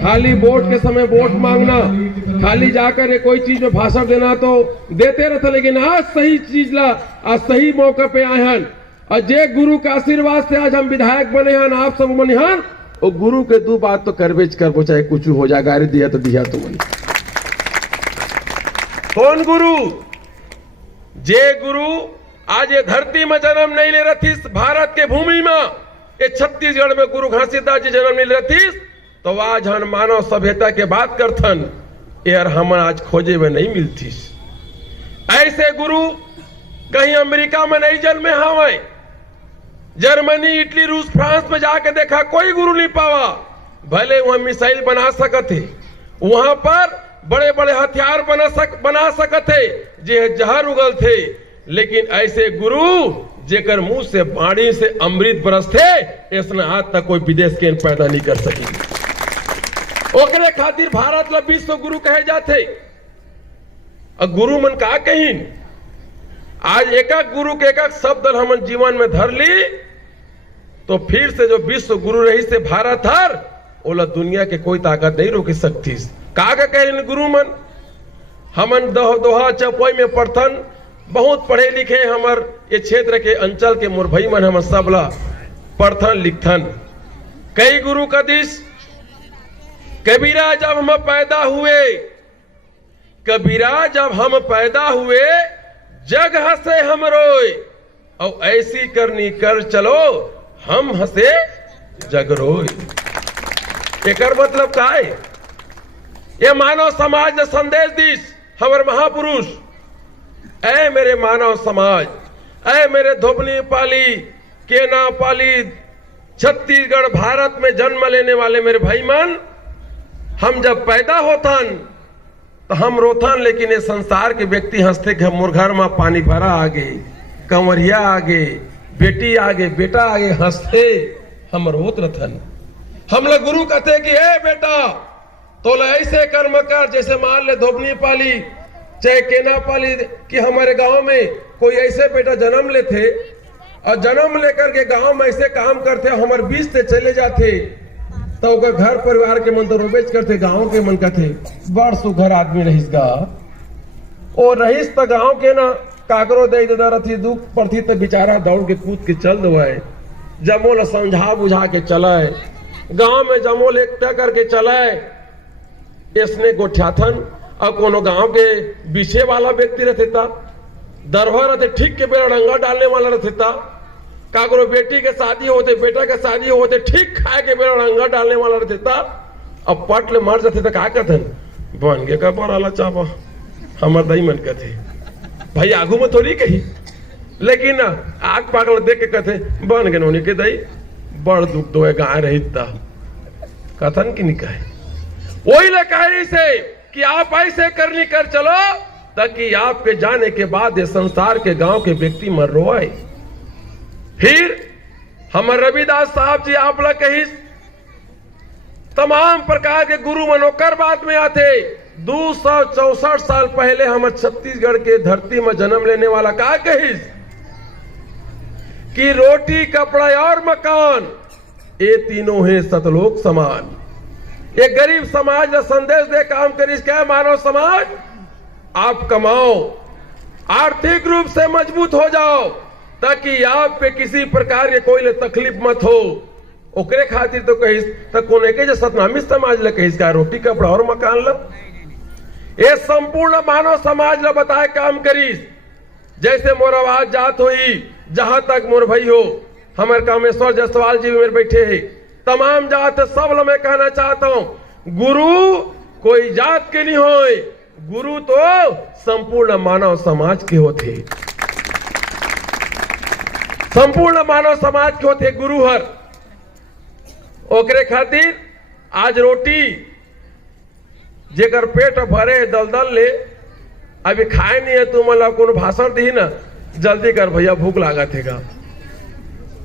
खाली वोट के समय वोट मांगना, खाली जाकर ये कोई चीज में भाषण देना तो देते रहते, लेकिन आज सही चीज ला, आज सही मौके पे आए हैं और जे गुरु का आशीर्वाद से आज हम विधायक बने हैं, आप सब बने हैं। और गुरु के दो बात तो करबेज कर, चाहे कुछ हो जाए, गाड़ी दिया तो दिया तो बनी। कौन गुरु? जे गुरु आज ये धरती में जन्म नहीं ले रही, भारत के भूमि में, ये छत्तीसगढ़ में गुरु घासीदास जी जन्म नहीं ले रही, तो आज हम मानव सभ्यता के बात करथन, यार हम आज खोजे में नहीं मिलती। ऐसे गुरु कहीं अमेरिका में नहीं जन्मे हमें, जर्मनी, इटली, रूस, फ्रांस में जाके देखा, कोई गुरु नहीं पावा। भले वहां मिसाइल बना सकते, वहां पर बड़े बड़े हथियार बना सकते, जे जहर उगल थे, लेकिन ऐसे गुरु जेकर मुंह से बाणी से अमृत बरसते, इसने आज तक कोई विदेश के पैदा नहीं कर सकी। ओकरे खातिर भारत ला विश्व गुरु कहे जाते। और गुरु मन का कहीं आज एक गुरु के एक शब्द हम जीवन में धर ली, तो फिर से जो विश्व गुरु रही से भारत हर ओला दुनिया के कोई ताकत नहीं रोक सकती। का कहे गुरु मन हमन दोहा चौपाई में पढ़थन, बहुत पढ़े लिखे हमर ये क्षेत्र के अंचल के मोर भाई मन हम सबला पढ़थन लिखथन। कई गुरु का दिश कबीरा जब हम पैदा हुए, कबीरा जब हम पैदा हुए, जग हंसे हम रोए, और ऐसी करनी कर चलो हम हंसे जग रोए। एकर मतलब का है? ये मानव समाज ने संदेश दिस हमारे महापुरुष, ऐ मेरे मानव समाज, ऐ मेरे धोबनी पाली, केना पाली, छत्तीसगढ़ भारत में जन्म लेने वाले मेरे भाई मन, हम जब पैदा होथन तो हम रोथन, लेकिन ये संसार के व्यक्ति हंसते कि मोर घर में पानी भरा आगे, कंवरिया आगे, बेटी आगे, बेटा आगे, हंसते हम रोत रथन। हम लोग गुरु कहते कि ए बेटा तो ऐसे कर्म कर, जैसे मान ले धोबनी पाली चाहे केना पाली कि हमारे गांव में कोई ऐसे बेटा जन्म लेते और जन्म लेकर के गांव में ऐसे काम करते, हमारे बीच से चले जाते, तो घर परिवार के मन तो रोबेज करते, गांव के मन कहते बड़ सुघर आदमी रहीस गा, और रहीस तो गांव के ना काकरो दे रही, दुख पड़ती तो बेचारा दौड़ के कूद के चल दवाए, जमोल समझा बुझा के चलाए, गांव में जमोल एकता करके चलाए, इसने गोठ्याथन। और कोनो गांव के बीछे वाला व्यक्ति रहते था, दरभा रहते, ठीक के बेरा रंगा डालने वाला रहते था, काकरो बेटी के शादी होते, बेटा के शादी होते, ठीक खाए के बेरा रंगा डालने वाला रहते था। अब पटले मर जाते तो का कहते बन गे का बराला चावा, हमार दही मन कहते भाई आगू में थोड़ी कही, लेकिन आग पागल देख के कहते बन गए नोनी के दही, बड़ दुख दो गाय रही कथन की निकाय। वही लगा से कि आप ऐसे करनी कर चलो ताकि आपके जाने के बाद ये संसार के गांव के व्यक्ति मर रोए। फिर हमारे रविदास साहब जी आप लोग कही तमाम प्रकार के गुरु मनोकर बात में आते। 264 साल पहले हम छत्तीसगढ़ के धरती में जन्म लेने वाला का कही कि रोटी कपड़ा और मकान ये तीनों है सतलोक समान। एक गरीब समाज ने संदेश दे काम करिस क्या मानव समाज, आप कमाओ, आर्थिक रूप से मजबूत हो जाओ ताकि आप पे किसी प्रकार के कोई तकलीफ मत हो। ओकरे खातिर तो कहिस तो कोने के जो सतनामी समाज ले कहिस का रोटी कपड़ा और मकान ला, ये संपूर्ण मानव समाज ला बताए काम करिस। जैसे मोर आवाज जात हुई जहां तक मोर भाई हो, हमारे कामेश्वर जायसवाल जी मेरे बैठे हैं, तमाम जात सब लोग मैं कहना चाहता हूं, गुरु कोई जात के नहीं होए, गुरु तो संपूर्ण मानव समाज के होते, संपूर्ण मानव समाज के होते गुरु हर। ओकरे खातिर आज रोटी जेकर पेट भरे दलदल ले अभी खाए नहीं है, तुम को भाषण दी ना जल्दी कर भैया भूख लागत है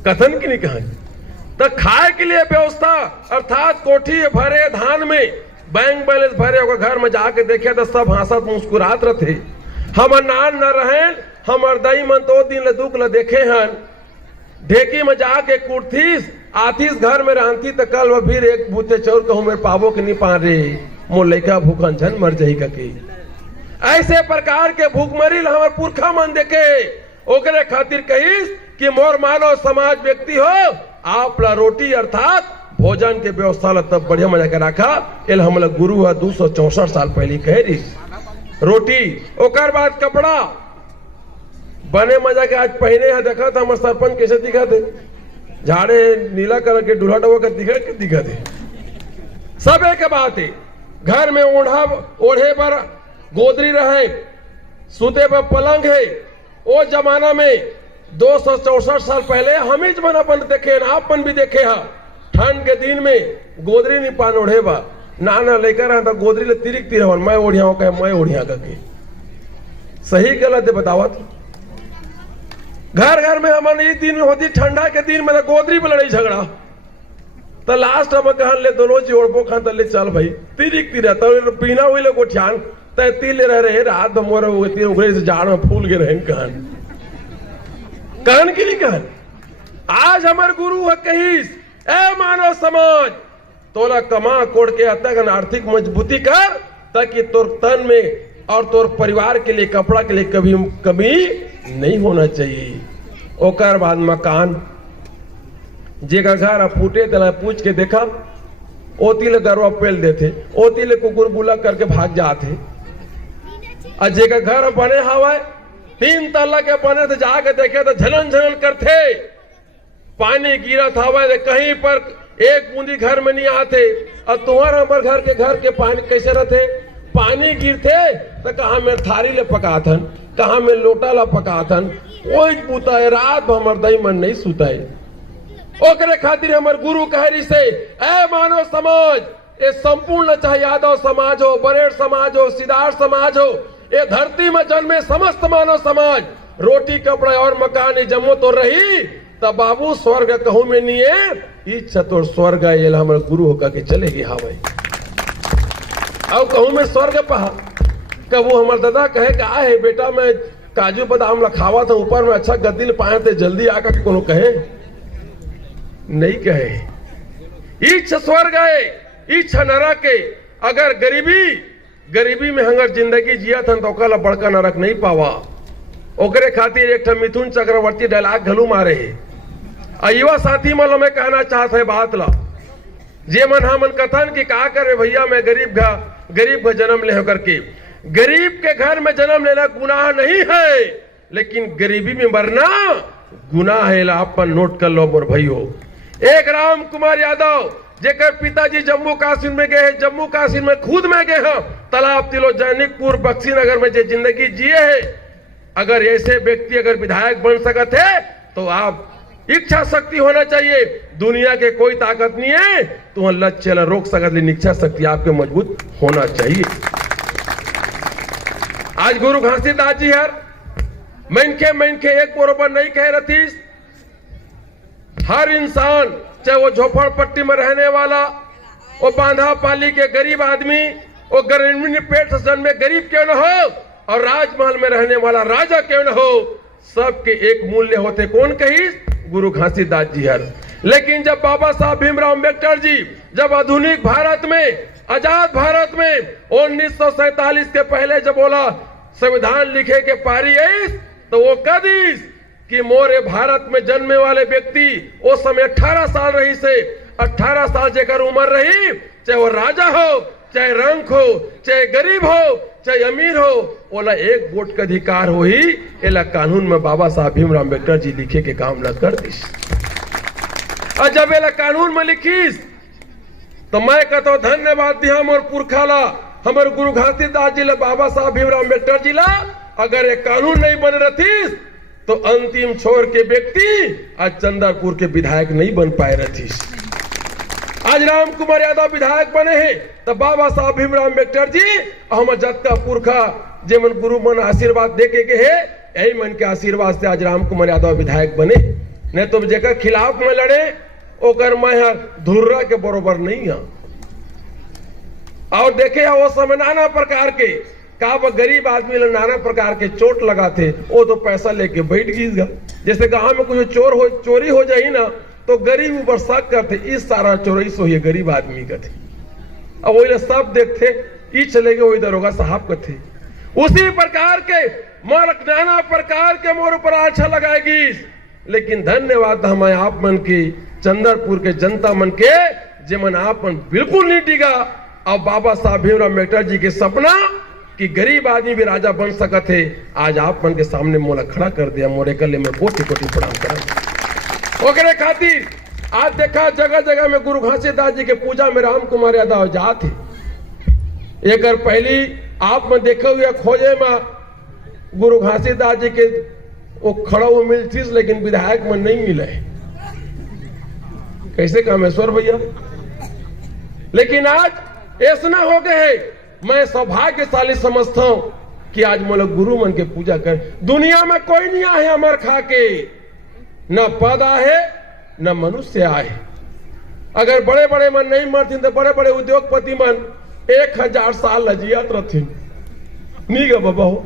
कथन की नहीं कहानी। तो खाए के लिए व्यवस्था अर्थात कोठी भरे धान में बैंक बैलेंस भरे होगा, घर में जाके देखे तो सब हंसत मुस्कुरात रहते। हम नान न रहे, हमर दई मन तो दिन ले दुख ले देखे हन, ढेकी में जाके कुर्थीस आतीस घर में रहती तो कल वो फिर एक बूते चौर कहूँ मेरे पावो के नहीं पा रे मोर लड़का भूखन झन मर जाही के। ऐसे प्रकार के भूखमरी हमारे पुरखा मन देखे ओकरे खातिर कहिस कि मोर मानव समाज व्यक्ति हो आप ला रोटी अर्थात भोजन के व्यवस्था ला तब बढ़िया मजा के रखा। एल हमला गुरु है 264 साल पहले कह रही रोटी ओकर बाद कपड़ा बने मजा के आज पहने है देखा था हमारे सरपंच कैसे दिखा थे झाड़े नीला कलर के दूल्हा डबा के दिखा थे। सब एक बात है घर में ओढ़े पर गोदरी रहे सूते पर पलंग है। वो जमाना में 264 साल पहले हम ही जमाना अपन देखे आपन भी देखे हा ठंड के दिन में गोदरी नहीं पान ओढ़े बा नाना लेकर आता गोदरी ले तिरिक तिरवन मैं ओढ़िया हो कहे मैं ओढ़िया के सही गलत है बतावत। घर घर में हमारे ये दिन होती ठंडा के दिन में गोदरी पे लड़ाई झगड़ा तो लास्ट हम कहन ले दोनों जी ओढ़बो खान तले चल भाई तिरिक तिरा तो पीना हुई ले गोठियान तय तिल रहे रात मोर उगरे से जाड़ में फूल के रहे कहन की नहीं कहन। आज हमारे गुरु है कहिस ए मानव समाज तोला कमा कोड़ के अतक आर्थिक मजबूती कर ताकि तोर तन में और तोर परिवार के लिए कपड़ा के लिए कभी कमी नहीं होना चाहिए। ओकर बाद मकान जेका घर फूटे तला पूछ के देखा ओती ले गरवा पेल देते ओती ले कुकुर बुला करके भाग जाते। और जेका घर बने हवा 3 तल्ला के बने तो जाके देखे तो झलन झलन करते पानी गिरत हवा कहीं पर एक बूंदी घर में नहीं आते। और तुम्हारे हमारे घर के पानी कैसे रहते पानी गिरते तो कहा में थारी ले पकाथन कहा में लोटा ला पकाथन कोई पूता है रात हमर दई मन नहीं सुताए। ओकरे खातिर हमर गुरु कहरी से ए मानव समाज ये संपूर्ण चाहे यादव समाज हो बरेड़ समाज हो सिदार समाज हो ये धरती में जन्मे समस्त मानव समाज रोटी कपड़ा और मकान जम्मो तो रही तब बाबू स्वर्ग कहूं में नहीं है इच्छा तो स्वर्ग ये हमारे गुरु होकर के चलेगी हाँ भाई अब कहूं में स्वर्ग पहा कब वो हमारे दादा कहे कि आए बेटा मैं काजू बादाम खावा था ऊपर में अच्छा गद्दी पाए थे जल्दी आकर के कोनो कहे नहीं कहे। इच्छा स्वर्ग है इच्छा नरक के अगर गरीबी में हंगर जिंदगी जिया था तो कल बड़का नरक नहीं पावा। ओकरे खातिर एक मिथुन चक्रवर्ती डायलॉग घलू मारे है। युवा साथी मन में कहना चाहते है बात ला जे मन हमन कथन की का करे भैया मैं गरीब का जन्म ले होकर के गरीब के घर में जन्म लेना गुनाह नहीं है लेकिन गरीबी में मरना गुनाह है। अपन नोट कर लो मोर भाइयों। एक राम कुमार यादव जेकर पिताजी जम्मू कश्मीर में गए जम्मू कश्मीर में खुद में गए हैं तालाब तिलो जैनिकपुर बक्सी नगर में जो जिंदगी जिए है अगर ऐसे व्यक्ति अगर विधायक बन सकते है तो आप इच्छा शक्ति होना चाहिए दुनिया के कोई ताकत नहीं है तो लक्ष्य रोक सकते लेकिन इच्छा शक्ति आपके मजबूत होना चाहिए। आज गुरु घासीदास जी हर मनखे एक बरोबर नहीं कह रही। हर इंसान चाहे वो झोपड़पट्टी में रहने वाला वो बांधा पाली के गरीब आदमी वो ग्रामीण पेट से जन्मे गरीब क्यों न हो और राजमहल में रहने वाला राजा क्यों न हो सबके एक मूल्य होते कौन कही गुरु घासीदास जी हर। लेकिन जब बाबा साहब भीमराव अम्बेडकर जी जब आधुनिक भारत में आजाद भारत में 1947 के पहले जब बोला संविधान लिखे के पारी है तो वो कदीस कि मोरे भारत में जन्मे वाले व्यक्ति उस समय 18 साल रही से 18 साल जेकर उम्र रही चाहे वो राजा हो चाहे रंक हो चाहे गरीब हो चाहे अमीर हो ओला एक वोट का अधिकार हो ही एला कानून में बाबा साहब भीमराव अम्बेडकर जी लिखे के काम न कर दिस। और जब एला कानून में लिखीस तो मैं कहता धन्यवाद दिया मोर पुरखा ला हमारे गुरु घासीदास जी ला बाबा साहब भीमराव अम्बेडकर जी ला अगर ये कानून नहीं बन रही तो अंतिम छोर के व्यक्ति आज चंद्रपुर के विधायक नहीं बन पाए रही। आज राम कुमार यादव विधायक बने हैं तब बाबा साहब भीमराव अम्बेडकर जी हम जत्ता पुरखा जे मन गुरु मन आशीर्वाद दे के है यही मन के आशीर्वाद से आज राम कुमार यादव विधायक बने नहीं तो जेकर खिलाफ में लड़े ओकर मैं धुर्रा के बरोबर नहीं है। और देखे वो समय नाना प्रकार के का गरीब आदमी नाना प्रकार के चोट लगाते वो तो पैसा लेके बैठ गया। जैसे गांव में कुछ चोरी हो जाए ना तो गरीब ऊपर शक करते, इस सारा चोरई सो ये गरीब आदमी का थे। अब वही सब देखते, ई चले गए वही दरोगा साहब का थे। उसी प्रकार के मोर नाना प्रकार के मोर ऊपर अच्छा लगाएगी, लेकिन धन्यवाद हम आप मन की चंद्रपुर के जनता मन के जे मन आप मन बिल्कुल नहीं डिगा। अब बाबा साहब भीमराव अम्बेडकर जी के सपना कि गरीब आदमी भी राजा बन सकत है, आज आप मन के सामने मोला खड़ा कर दिया। मोरे कले में कोटि कोटि प्रणाम करा। ओकरे खातिर आज देखा जगह जगह में गुरु घासीदास जी के पूजा में राम कुमार यादव जात है। एक पहली आप में देखे हुए खोजे में गुरु घासीदास जी के वो खड़ा हुआ मिलती, लेकिन विधायक में नहीं मिले। कैसे कामेश्वर भैया, लेकिन आज ऐसा हो गए है। मैं सौभाग्यशाली समझता हूं कि आज मोला गुरु मन के पूजा कर। दुनिया में कोई नहीं आए अमर खा के, न पद आए न मनुष्य आए। अगर बड़े बड़े मन नहीं मरती तो बड़े बड़े उद्योगपति मन 1000 साल लजियात रहती नहीं गा बाबा हो।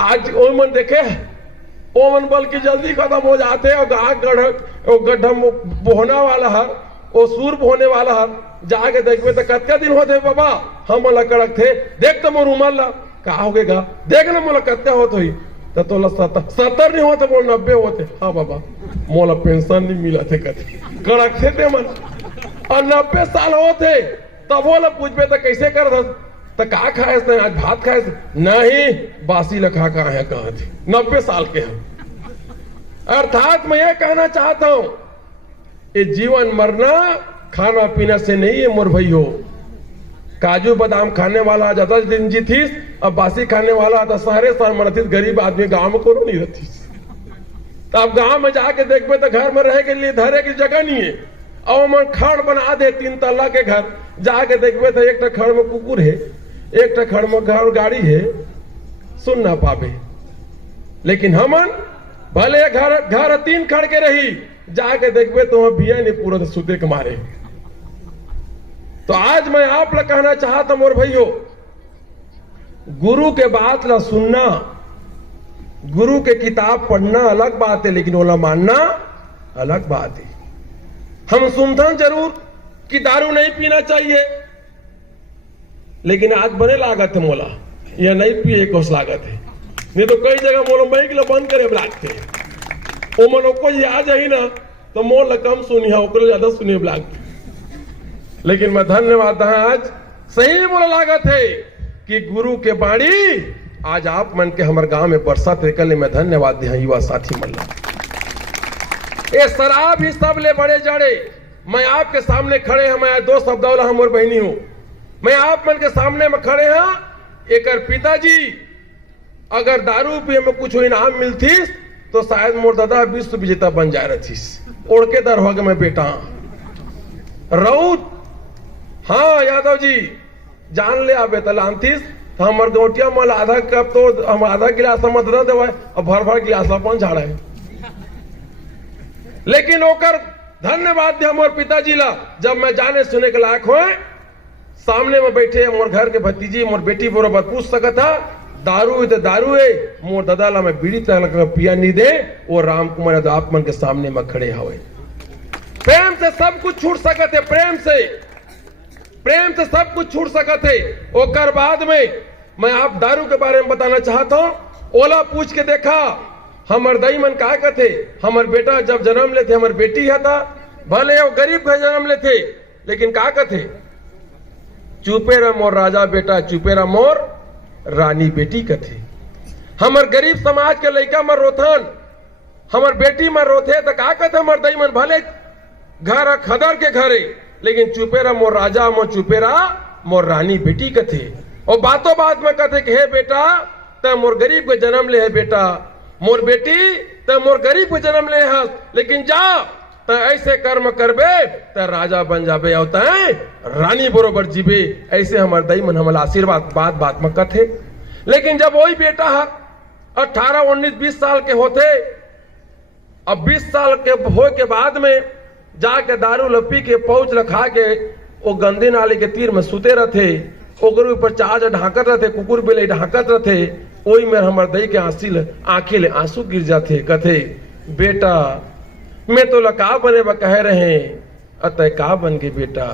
आज ओ मन देखे ओ मन बल्कि जल्दी खत्म हो जाते और गड्ढा बोहना वाला है, वो सूर बोहने वाला है, जाके देखबे तो कत्ते दिन होते बाबा हम कड़क थे। देख तो मोर उमर ला का हो गएगा, देख ना मोला कत्ते होत हुई तो तोला 70 नहीं होते, बोल 90 होते। हाँ बाबा मोला पेंशन नहीं मिला थे, कत्ते कड़क थे मन। और 90 साल होते तब बोला पूछबे तो कैसे कर तो का खाए थे, आज भात खाए नहीं, बासी लखा का है कहा थे 90 साल के हम। अर्थात मैं ये कहना चाहता हूं, ये जीवन मरना खाना पीना से नहीं है मोर भाई हो। काजू बादाम खाने वाला ज्यादा दिन जी थी, अब बासी खाने वाला तो सारे साल मरती। गरीब आदमी गांव में कोनो नहीं रहती। तो अब गांव में जाके देखबे तो घर में रहे के लिए धरे की जगह नहीं है, और मन खड़ बना दे 3 तल्ला के घर। जाके देखबे तो एक खड़ में कुकुर है, एक खड़ में घर गाड़ी है, सुन ना पावे। लेकिन हमन भले घर 3 खड़ के रही, जाके देखबे तो वहां बिया नहीं पूरा सुते के मारे। तो आज मैं आप लोग कहना चाहता मोर भाइयों, गुरु के बात ला सुनना, गुरु के किताब पढ़ना अलग बात है, लेकिन ओला मानना अलग बात है। हम सुनते जरूर कि दारू नहीं पीना चाहिए, लेकिन आज बने लागत है मोला यह नहीं पिए कोस लागत है। नहीं तो कई जगह मोला मैं के बंद करे लागते ओ मनो को याद है ना, तो मोल कम सुनिया ओकरे ज्यादा सुनिए लागते। लेकिन मैं धन्यवाद आज सही मोला लागत है कि गुरु के बाणी आज आप मन के हमारे गांव में बरसात कल मैं धन्यवाद दे युवा साथी मन। ये शराब ही सब ले बड़े जड़े। मैं आपके सामने खड़े हैं, मैं 2 शब्दौला हम और बहनी हूं। मैं आप मन के सामने में खड़े हैं। एक पिताजी अगर दारू पिए में कुछ इनाम मिलती तो शायद मोर दादा विश्व विजेता बन जाए रही। ओढ़ के दर हो गए मैं बेटा रऊत। हाँ यादव जी जान ले आबे तलांतीस तो हमार गोटिया मल आधा कप तो हम आधा गिलास मत दे देवे और भर गिलास अपन झाड़ा है। लेकिन ओकर धन्यवाद दे मोर पिताजी ला, जब मैं जाने सुने के लायक हो सामने में बैठे मोर घर के भतीजी मोर बेटी बरोबर पूछ सकता था दारू है तो दारू है, मोर दादा ला मैं बीड़ी तक पिया नहीं दे। वो राम कुमार यादव आप मन के सामने में खड़े हुए। प्रेम से सब कुछ छूट सकते, प्रेम से सब कुछ छूट सकते। ओकर बाद में मैं आप दारू के बारे में बताना चाहता हूं। ओला पूछ के देखा हमर दई मन का कहते, हमर बेटा जब जन्म लेते हमर बेटी था, भले वो गरीब घर जन्म लेते, लेकिन का कहते चुपे रह मोर राजा बेटा, चुपे रह मोर रानी बेटी कथे। हमर गरीब समाज के लड़का मर रोथन, हमर बेटी मर रोथे तो का कहते हमर दई मन भले घर खदर के घरे, लेकिन चुपेरा मोर राजा मोर चुपेरा मोर रानी बेटी कथे। और बातों बात में कहते कि हे बेटा त मोर गरीब के जन्म ले है बेटा, मोर बेटी त मोर गरीब के जन्म ले है, लेकिन जा त ऐसे कर्म करबे त राजा बन जाबे और तय रानी बरोबर जीबे। ऐसे हमार दई मन हमला आशीर्वाद बात बात में कथे। लेकिन जब वही बेटा 18, 19, 20 साल के होते, अब 20 साल के हो के बाद में जाके दारू लपी के पहुंच रखा के वो गंदी नाली के तीर में सुते रहते, ओकर ऊपर चार्ज ढाकत रहते, कुकुर बिले ढाकत रहते। वही में हमर दई के आंखी ले आंसू गिर जाते। कथे बेटा मैं तो लका बने ब कह रहे अतः का बन गई बेटा।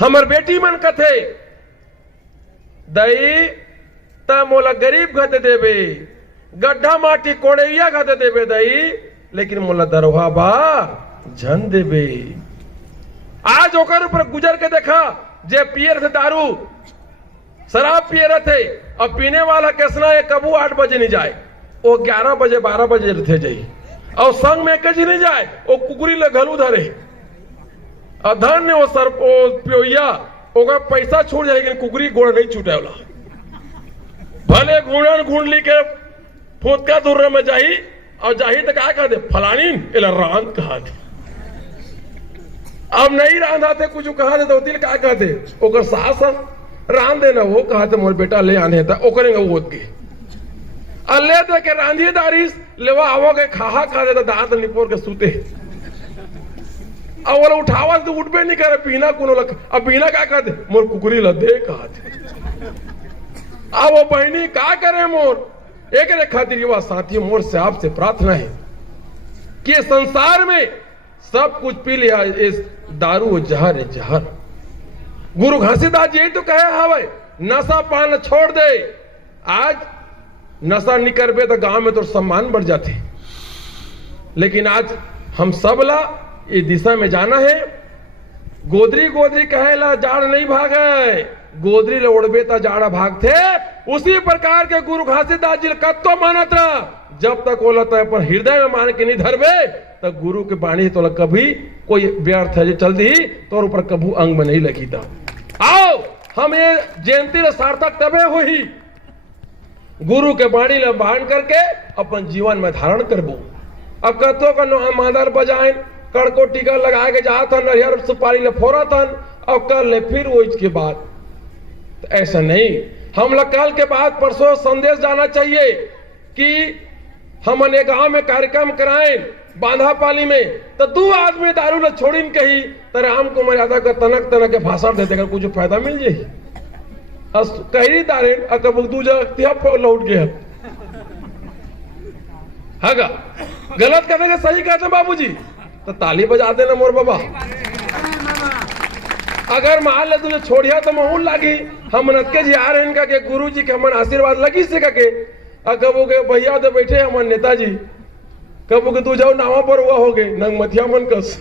हमर बेटी मन कथे दई ता मोला गरीब घते देबे, गड्ढा माटी कोड़ैया घते देबे दई, लेकिन मोला दरवा बा झन देबे। आज ओकर ऊपर गुजर के देखा जे पियर थे दारू शराब पिए रहते, अब पीने वाला कैसना है कबू 8 बजे नहीं जाए, वो 11 बजे 12 बजे रहते जाई, और संग में कजी नहीं जाए, वो कुकुरी ले घलू धरे अधन ने वो सर वो पियोया ओका पैसा छूट जाए, लेकिन कुकुरी गोड़ नहीं छूटे वाला। भले घूणन घूंडली के फूटका दूर में जाही और जाही तो क्या कहते फलानी इला रांध कहा थे। अब नहीं रांधाते कुछ कहा देते होती क्या कहते ओकर सास रांध देना, वो कहा थे मोर बेटा ले आने था ओकरेंगे वो के अल्ले दे के रांधिए दारिस लेवा आवोगे खाहा खा देता दांत निपोर के सूते, अब वो उठावा तो उठबे नहीं करे पीना कोनो लग। अब पीना क्या कहते मोर कुकुरी लदे कहा थे। अब वो बहनी क्या करे मोर एक रे खातिर युवा साथी मोर से आपसे प्रार्थना है कि संसार में सब कुछ पी लिया, इस दारू जहर है जहर। गुरु घासीदास यही तो कहे हवे नशा पान छोड़ दे। आज नशा नहीं करबे तो गांव में तो सम्मान बढ़ जाते, लेकिन आज हम सब ला ये दिशा में जाना है। गोदरी गोदरी कहेला जाड़ नहीं भागे, गोदरी ले उड़बे तो जाड़ा भागते। उसी प्रकार के गुरु घासीदास जी कत्तो मानत रहा, जब तक वो लता पर हृदय में मान के नहीं धरबे तो गुरु के बाणी तो कभी कोई व्यर्थ है चल दी तो ऊपर कभू अंग में नहीं लगी था। आओ हम ये जयंती सार्थक तबे हुई गुरु के बाणी ले बांध करके अपन जीवन में धारण करबो। अब कत्तो का मादर बजाए कड़को टीका लगा के जा था नरियर सुपारी ले फोरा था और कर ले फिर वो इसके बाद तो ऐसा नहीं। हम लोग कल के बाद परसों संदेश जाना चाहिए कि हम अने गांव में कार्यक्रम कराएं बांधा पाली में तो 2 आदमी दारू न छोड़ी कही तो राम को मर्यादा का तनक तनक के भाषण देते कर कुछ फायदा मिल जाये कही दारे अकब लौट गया हगा गलत कहते सही कहते बाबूजी तो ताली बजा देना मोर बाबा। अगर मान ले तुझे छोड़िया तो महूल लागी हम नतके जी आ रहे इनका के गुरु जी के हमन आशीर्वाद लगी से के कबो के भैया तो बैठे हमन नेताजी कबो के तू जाओ नावा पर हुआ हो गए नंग मथिया मन कस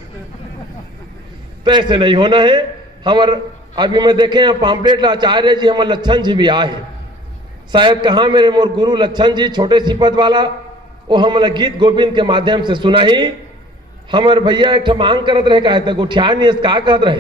तो ऐसे नहीं होना है। हमार अभी मैं देखे हैं पाम्पलेट आचार्य जी हमारे लच्छन जी भी आए शायद कहा मेरे मोर गुरु लच्छन जी छोटे सिपत वाला वो हमारा गीत गोविंद के माध्यम से सुना ही। हमारे भैया एक मांग करत रहे का गुठिया नहीं का कहत रहे